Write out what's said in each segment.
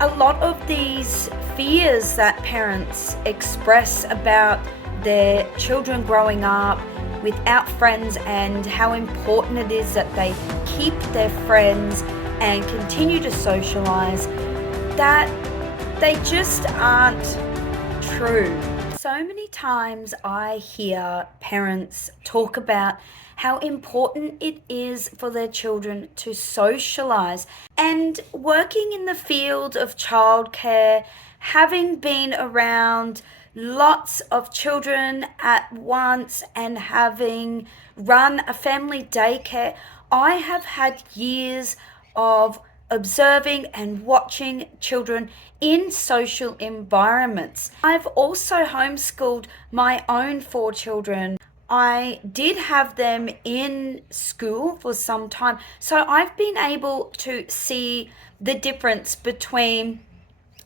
A lot of these fears that parents express about their children growing up without friends and how important it is that they keep their friends and continue to socialize, that they just aren't true. So many times I hear parents talk about how important it is for their children to socialize. And working in the field of childcare, having been around lots of children at once and having run a family daycare, I have had years of observing and watching children in social environments. I've also homeschooled my own 4 children. I did have them in school for some time, so I've been able to see the difference between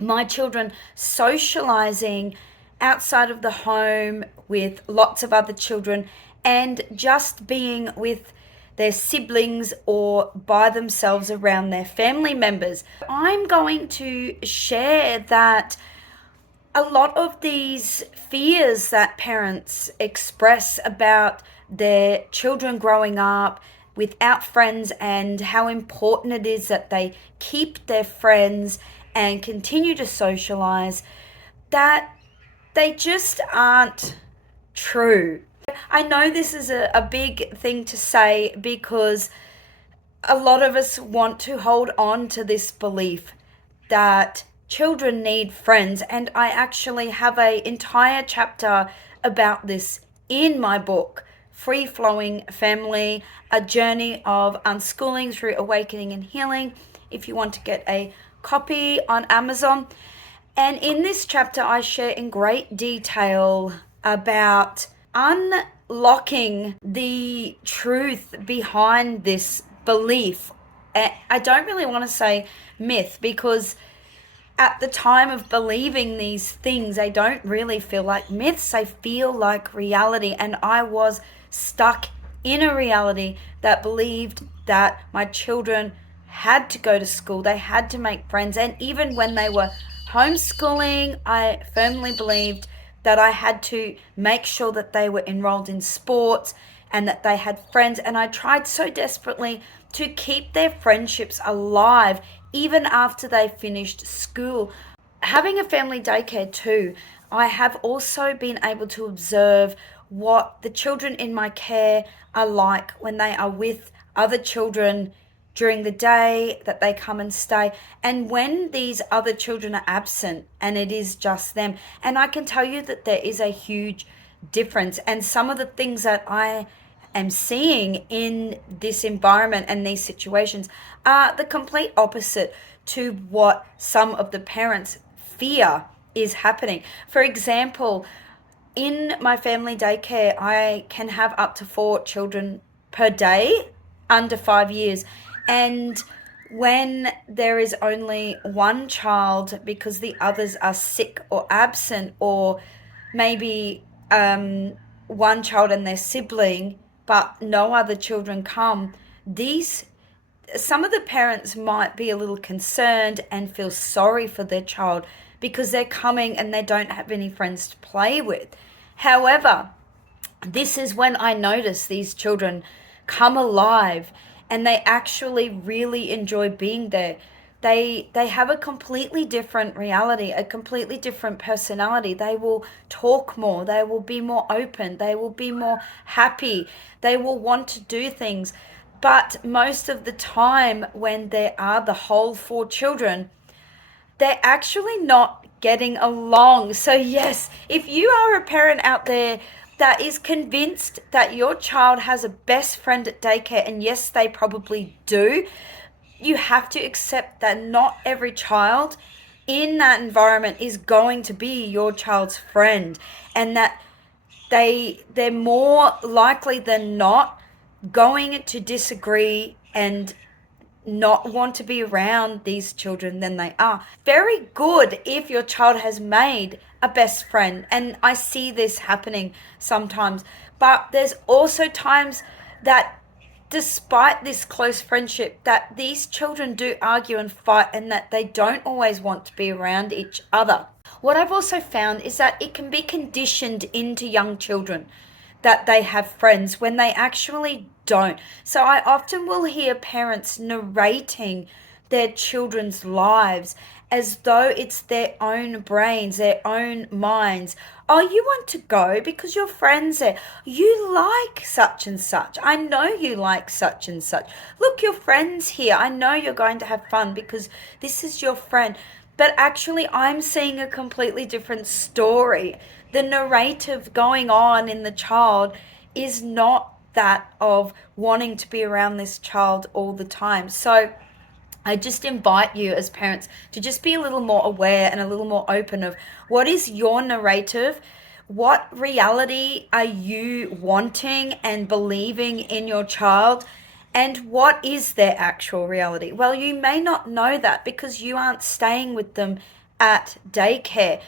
my children socializing outside of the home with lots of other children and just being with their siblings or by themselves around their family members. I'm going to share that a lot of these fears that parents express about their children growing up without friends and how important it is that they keep their friends and continue to socialize, that they just aren't true. I know this is a big thing to say because a lot of us want to hold on to this belief that children need friends, and I actually have an entire chapter about this in my book, Free Flowing Family, A Journey of Unschooling Through Awakening and Healing, if you want to get a copy on Amazon. And in this chapter, I share in great detail about unlocking the truth behind this belief. I don't really want to say myth because at the time of believing these things, they don't really feel like myths, they feel like reality. And I was stuck in a reality that believed that my children had to go to school, they had to make friends. And even when they were homeschooling, I firmly believed that I had to make sure that they were enrolled in sports and that they had friends. And I tried so desperately to keep their friendships alive even after they finished school. Having a family daycare too, I have also been able to observe what the children in my care are like when they are with other children during the day, that they come and stay, and when these other children are absent and it is just them. And I can tell you that there is a huge difference. And some of the things that I am seeing in this environment and these situations are the complete opposite to what some of the parents fear is happening. For example, in my family daycare, I can have up to 4 children per day under 5 years. And when there is only one child because the others are sick or absent, or maybe one child and their sibling, but no other children come, some of the parents might be a little concerned and feel sorry for their child because they're coming and they don't have any friends to play with. However, this is when I notice these children come alive and they actually really enjoy being there. They have a completely different reality, a completely different personality. They will talk more, they will be more open, they will be more happy, they will want to do things. But most of the time when there are the whole 4 children, they're actually not getting along. So yes, if you are a parent out there that is convinced that your child has a best friend at daycare, and yes, they probably do, you have to accept that not every child in that environment is going to be your child's friend, and that they're more likely than not going to disagree and not want to be around these children than they are. Very good if your child has made a best friend, and I see this happening sometimes, but there's also times that despite this close friendship, that these children do argue and fight and that they don't always want to be around each other. What I've also found is that it can be conditioned into young children that they have friends when they actually don't. So I often will hear parents narrating their children's lives as though it's their own brains, their own minds. Oh, you want to go because your friend's there. You like such and such. I know you like such and such. Look, your friend's here. I know you're going to have fun because this is your friend. But actually, I'm seeing a completely different story. The narrative going on in the child is not that of wanting to be around this child all the time. So I just invite you as parents to just be a little more aware and a little more open of what is your narrative, what reality are you wanting and believing in your child, and what is their actual reality. Well, you may not know that because you aren't staying with them at daycare.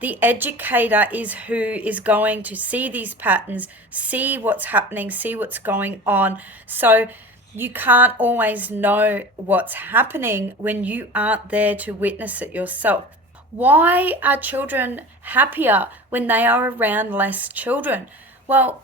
The educator is who is going to see these patterns, see what's happening, see what's going on. So you can't always know what's happening when you aren't there to witness it yourself. Why are children happier when they are around less children? Well,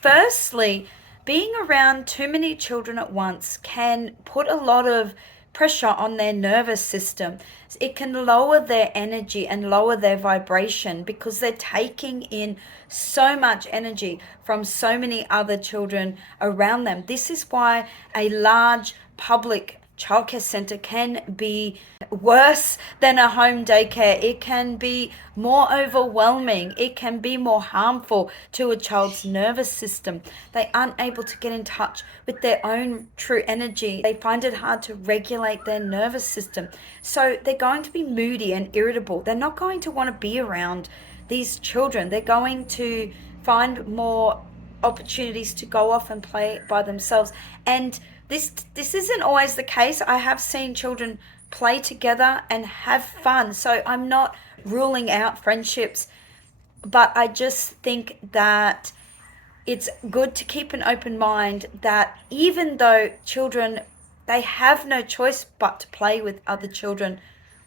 firstly, being around too many children at once can put a lot of pressure on their nervous system. It can lower their energy and lower their vibration because they're taking in so much energy from so many other children around them. This is why a large public childcare center can be worse than a home daycare. It can be more overwhelming. It can be more harmful to a child's nervous system. They aren't able to get in touch with their own true energy. They find it hard to regulate their nervous system. So they're going to be moody and irritable. They're not going to want to be around these children. They're going to find more opportunities to go off and play by themselves. And this isn't always the case. I have seen children play together and have fun. So I'm not ruling out friendships, but I just think that it's good to keep an open mind that even though children, they have no choice but to play with other children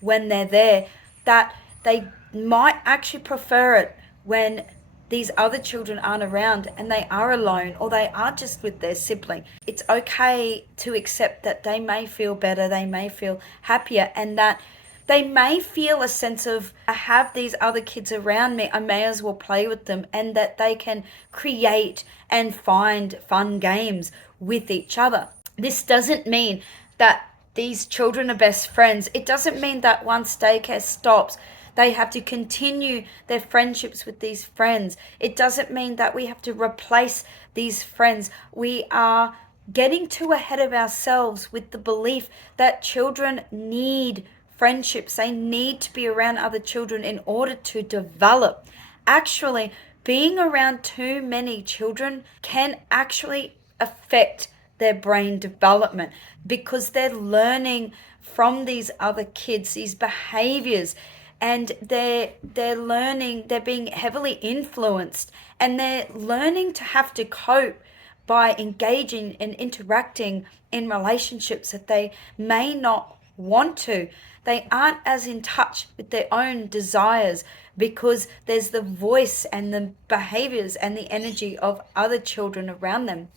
when they're there, that they might actually prefer it when these other children aren't around and they are alone or they are just with their sibling. It's okay to accept that they may feel better, they may feel happier, and that they may feel a sense of, I have these other kids around me, I may as well play with them, and that they can create and find fun games with each other. This doesn't mean that these children are best friends. It doesn't mean that once daycare stops, they have to continue their friendships with these friends. It doesn't mean that we have to replace these friends. We are getting too ahead of ourselves with the belief that children need friendships. They need to be around other children in order to develop. Actually, being around too many children can actually affect their brain development because they're learning from these other kids, these behaviors, and they're learning, they're being heavily influenced, and they're learning to have to cope by engaging and interacting in relationships that they may not want to. They aren't as in touch with their own desires because there's the voice and the behaviors and the energy of other children around them.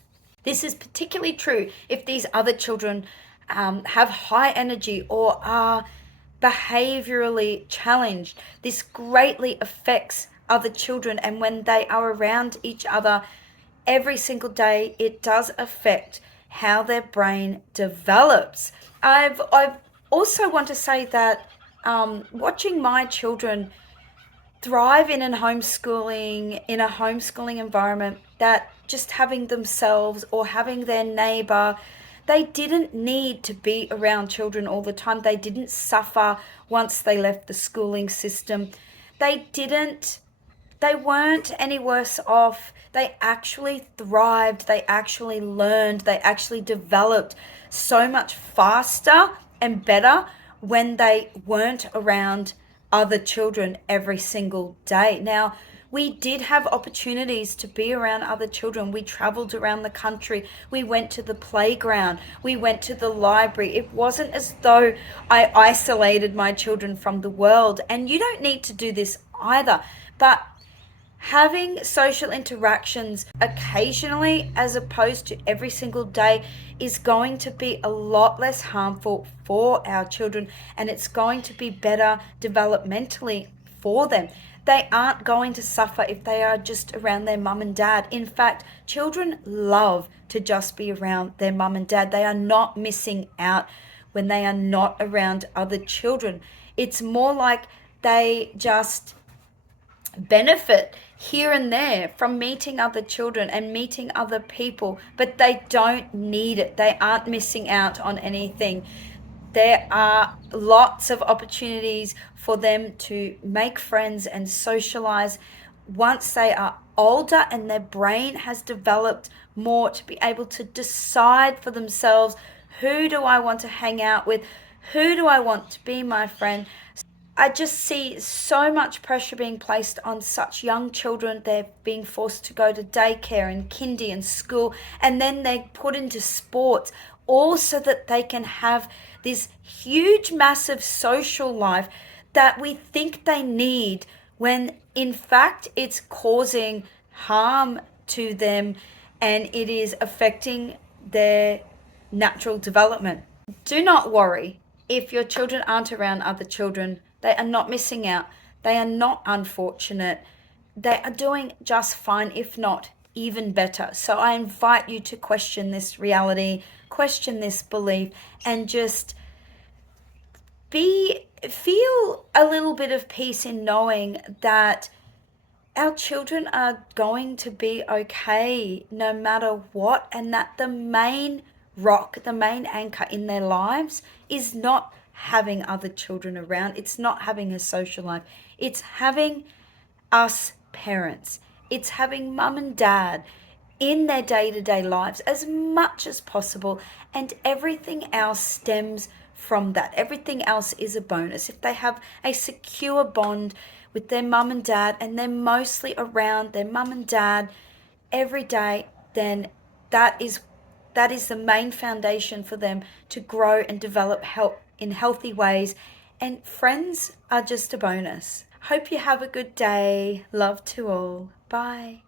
This is particularly true if these other children have high energy or are behaviorally challenged. This greatly affects other children, and when they are around each other every single day, it does affect how their brain develops. I've also want to say that watching my children thrive in a homeschooling environment, that just having themselves or having their neighbor, they didn't need to be around children all the time. They didn't suffer once they left the schooling system. They weren't any worse off. They actually thrived. They actually learned. They actually developed so much faster and better when they weren't around other children every single day. Now, We did have opportunities to be around other children. We traveled around the country. We went to the playground. We went to the library. It wasn't as though I isolated my children from the world. And you don't need to do this either. But having social interactions occasionally as opposed to every single day is going to be a lot less harmful for our children, and it's going to be better developmentally for them. They aren't going to suffer if they are just around their mum and dad. In fact, children love to just be around their mum and dad. They are not missing out when they are not around other children. It's more like they just benefit here and there from meeting other children and meeting other people, but they don't need it. They aren't missing out on anything. There are lots of opportunities for them to make friends and socialize once they are older and their brain has developed more to be able to decide for themselves, who do I want to hang out with? Who do I want to be my friend? I just see so much pressure being placed on such young children. They're being forced to go to daycare and kindy and school, and then they're put into sports, all so that they can have this huge, massive social life that we think they need, when in fact it's causing harm to them and it is affecting their natural development. Do not worry if your children aren't around other children. They are not missing out. They are not unfortunate. They are doing just fine, if not even better. So I invite you to question this reality, question this belief, and just feel a little bit of peace in knowing that our children are going to be okay no matter what, and that the main rock, the main anchor in their lives is not having other children around. It's not having a social life. It's having us parents. It's having mum and dad in their day-to-day lives as much as possible, and everything else stems from that. Everything else is a bonus. If they have a secure bond with their mum and dad and they're mostly around their mum and dad every day, then that is the main foundation for them to grow and develop in healthy ways. And friends are just a bonus. Hope you have a good day. Love to all. Bye.